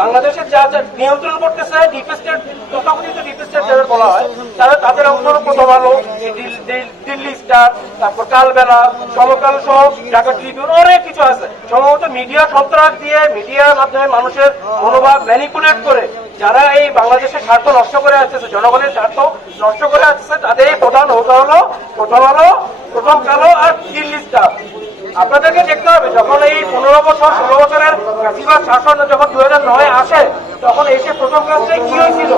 বাংলাদেশের যা যা নিয়ন্ত্রণ করতেছে ডিপ স্টেট, তথাকথিত ডিপ স্টেট যাদের বলা হয়, তাদের অংশ প্রথম আলো, দিল্লি স্টার, তারপর কালবেলা, সমকাল সহ ঢাকা ট্রিবিউন, অনেক কিছু আছে। সম্ভবত মিডিয়া সন্ত্রাস দিয়ে, মিডিয়ার মাধ্যমে মানুষের মনোভাব ম্যানিপুলেট করে যারা এই বাংলাদেশের স্বার্থ নষ্ট করে আসতেছে, জনগণের স্বার্থ নষ্ট করে আসতেছে, তাদের প্রধান হোতা হলো প্রথম আলো, প্রথম কালো আর দিল্লি স্টার। আপনাদেরকে দেখতে হবে, যখন এই 15 বছর 16 বছরের ফ্যাসিবাদ শাসন যখন 2009 আসে, তখন এসে প্রথম কাজটাই কি হয়েছিল?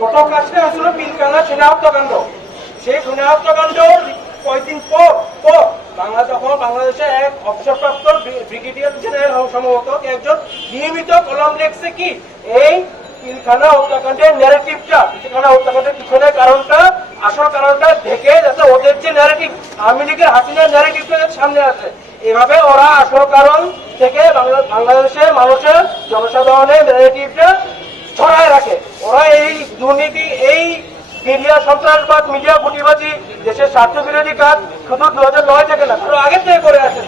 প্রথম কাজটা হয়েছিল পিলখানা সেনা হত্যাকাণ্ড। সেই সেনা হত্যাকাণ্ডর কয়েকদিন পর যখন বাংলাদেশে এক অবসরপ্রাপ্ত ব্রিগেডিয়ার জেনারেল সম্ভবত একজন নিয়মিত কলম লেখছে কি এই পিলখানা হত্যাকাণ্ডের ন্যারেটিভটা, পিলখানা হত্যাকাণ্ডের পিছনের কারণটা, আসল কারণটা ঢেকে, যাতে ওদের যে ন্যারেটিভ, আওয়ামী লীগের হাসিনার ন্যারেটিভটা সামনে আসে। এভাবে ওরা আসল কারণ থেকে বাংলাদেশের মানুষের, জনসাধারণের ন্যারেটিভটা ছড়ায় রাখে। ওরা এই দুর্নীতি, এই মিডিয়া সন্ত্রাসবাদ, মিডিয়া গুটিবাজি, দেশের স্বার্থ বিরোধী কাজ শুধু 2009 থেকে না, আরো আগের থেকে করে আছে।